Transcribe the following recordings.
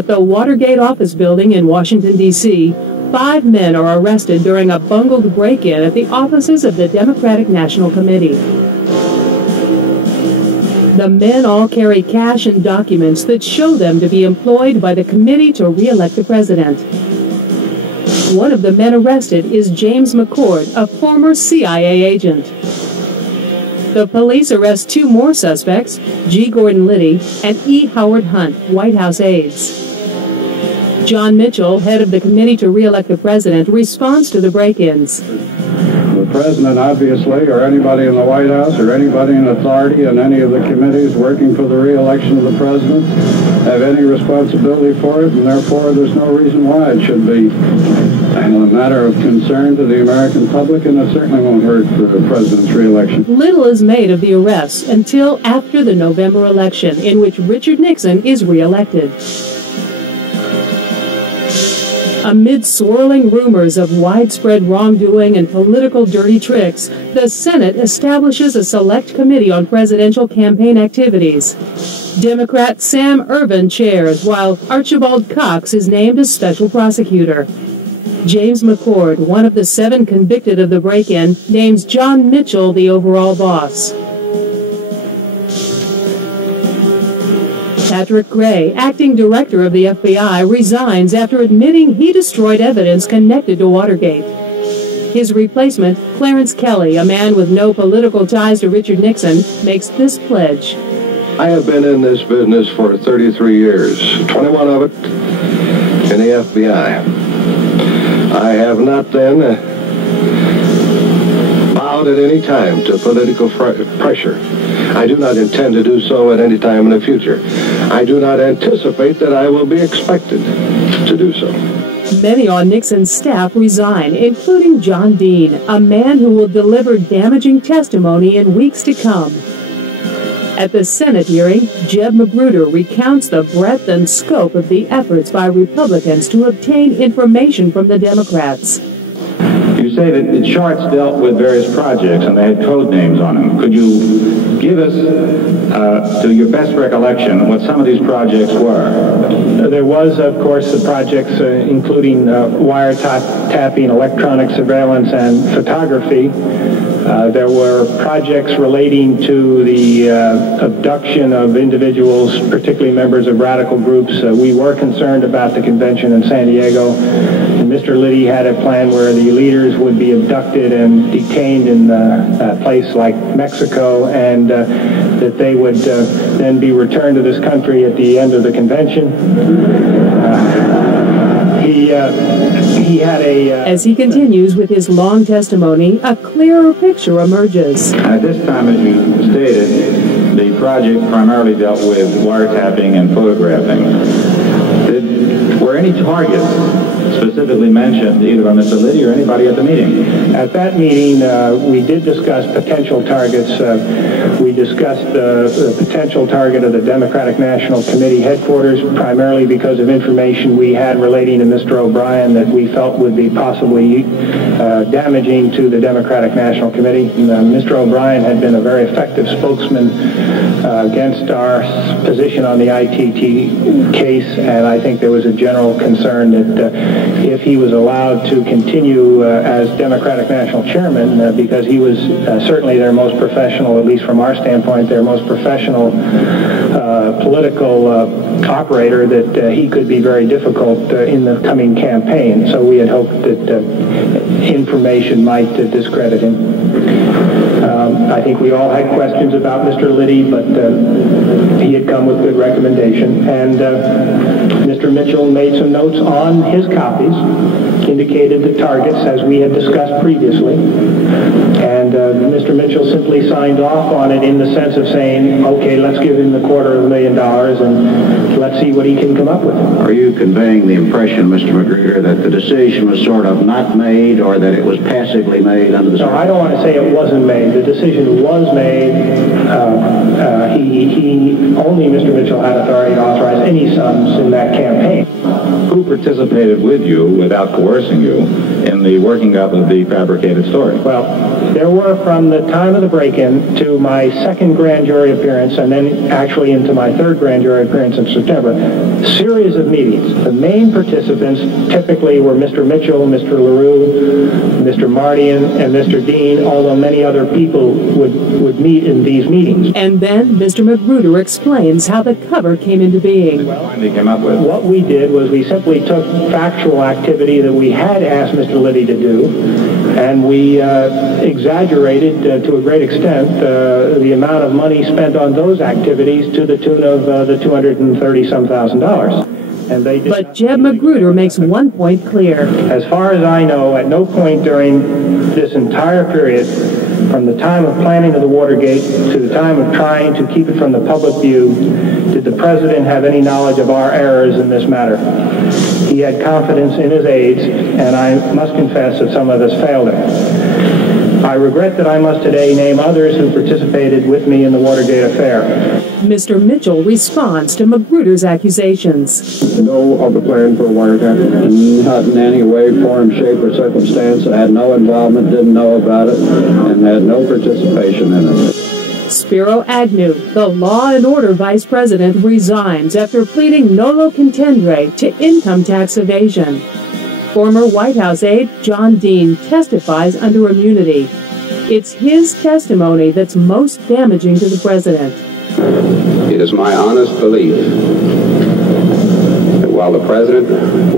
At the Watergate office building in Washington, D.C., 5 men are arrested during a bungled break-in at the offices of the Democratic National Committee. The men all carry cash and documents that show them to be employed by the committee to re-elect the president. One of the men arrested is James McCord, a former CIA agent. The police arrest 2 more suspects, G. Gordon Liddy and E. Howard Hunt, White House aides. John Mitchell, head of the committee to re-elect the president, responds to the break-ins. The president, obviously, or anybody in the White House, or anybody in authority in any of the committees working for the re-election of the president, have any responsibility for it, and therefore there's no reason why it should be a matter of concern to the American public, and it certainly won't hurt the president's re-election. Little is made of the arrests until after the November election, in which Richard Nixon is re-elected. Amid swirling rumors of widespread wrongdoing and political dirty tricks, the Senate establishes a select committee on presidential campaign activities. Democrat Sam Ervin chairs, while Archibald Cox is named as special prosecutor. James McCord, one of the 7 convicted of the break-in, names John Mitchell the overall boss. Patrick Gray, acting director of the FBI, resigns after admitting he destroyed evidence connected to Watergate. His replacement, Clarence Kelly, a man with no political ties to Richard Nixon, makes this pledge. I have been in this business for 33 years, 21 of it in the FBI. I have not then bowed at any time to political pressure. I do not intend to do so at any time in the future. I do not anticipate that I will be expected to do so. Many on Nixon's staff resign, including John Dean, a man who will deliver damaging testimony in weeks to come. At the Senate hearing, Jeb Magruder recounts the breadth and scope of the efforts by Republicans to obtain information from the Democrats. You say that the charts dealt with various projects and they had code names on them. Could you give us, to your best recollection, what some of these projects were? There was, of course, the projects including wiretapping, electronic surveillance, and photography. There were projects relating to the abduction of individuals, particularly members of radical groups. We were concerned about the convention in San Diego, and Mr. Liddy had a plan where the leaders would be abducted and detained in a place like Mexico, and that they would then be returned to this country at the end of the convention. As he continues with his long testimony, a clearer picture emerges. At this time, as you stated, the project primarily dealt with wiretapping and photographing. Were any targets specifically mentioned either by Mr. Liddy or anybody at the meeting? At that meeting, we did discuss potential targets. We discussed the potential target of the Democratic National Committee headquarters, primarily because of information we had relating to Mr. O'Brien that we felt would be possibly damaging to the Democratic National Committee. Mr. O'Brien had been a very effective spokesman against our position on the ITT case, and I think there was a general concern that if he was allowed to continue as Democratic National Chairman, because he was certainly their most professional, at least from our standpoint, their most professional political operator, that he could be very difficult in the coming campaign. So we had hoped that information might discredit him. I think we all had questions about Mr. Liddy, but he had come with good recommendation. And Mr. Mitchell made some notes on his copies, indicated the targets as we had discussed previously. And Mr. Mitchell simply signed off on it in the sense of saying, okay, let's give him the $250,000 and let's see what he can come up with. Are you conveying the impression, Mr. Magruder, that the decision was sort of not made, or that it was passively made under the... No, I don't want to say it wasn't made. The decision was made. Only Mr. Mitchell had authority to authorize any sums in that campaign. who participated with you, without coercing you, in the working up of the fabricated story? Well, there were, from the time of the break-in to my second grand jury appearance, and then actually into my third grand jury appearance in September, series of meetings. The main participants typically were Mr. Mitchell, Mr. LaRue, Mr. Mardian, and Mr. Dean, although many other people would meet in these meetings. And then Mr. Magruder explains how the cover came into being. What we did was we simply took factual activity that we had asked Mr. Liddy to do, and we exaggerated to a great extent the amount of money spent on those activities to the tune of the $230,000. But Jeb Magruder makes one point clear. As far as I know, at no point during this entire period, from the time of planning of the Watergate to the time of trying to keep it from the public view, did the President have any knowledge of our errors in this matter. He had confidence in his aides, and I must confess that some of us failed him. I regret that I must today name others who participated with me in the Watergate affair. Mr. Mitchell responds to Magruder's accusations. Know of the plan for a wiretap? Not in any way, form, shape, or circumstance. I had no involvement, didn't know about it, and had no participation in it. Spiro Agnew, the Law and Order Vice President, resigns after pleading nolo contendere to income tax evasion. Former White House aide John Dean testifies under immunity. It's his testimony that's most damaging to the President. It is my honest belief that while the President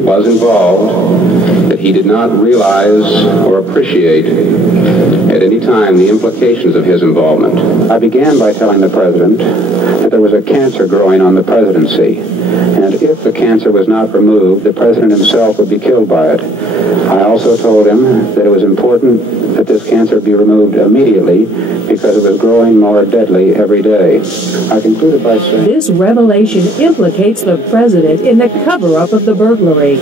was involved, that he did not realize or appreciate at any time the implications of his involvement. I began by telling the President that there was a cancer growing on the presidency, and if the cancer was not removed, the President himself would be killed by it. I also told him that it was important that this cancer be removed immediately because it was growing more deadly every day. I concluded by saying... This revelation implicates the President in the cover-up of the burglary.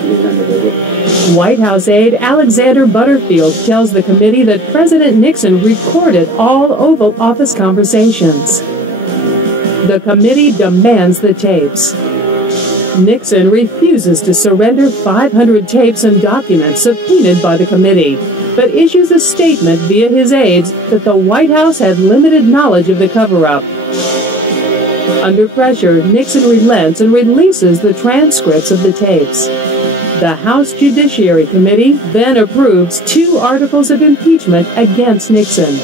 White House aide Alexander Butterfield tells the committee that President Nixon recorded all Oval Office conversations. The committee demands the tapes. Nixon refuses to surrender 500 tapes and documents subpoenaed by the committee, but issues a statement via his aides that the White House had limited knowledge of the cover-up. Under pressure, Nixon relents and releases the transcripts of the tapes. The House Judiciary Committee then approves 2 articles of impeachment against Nixon.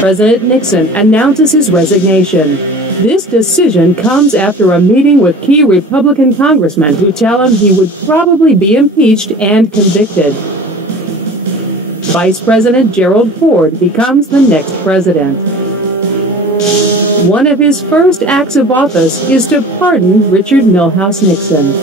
President Nixon announces his resignation. This decision comes after a meeting with key Republican congressmen who tell him he would probably be impeached and convicted. Vice President Gerald Ford becomes the next president. One of his first acts of office is to pardon Richard Milhous Nixon.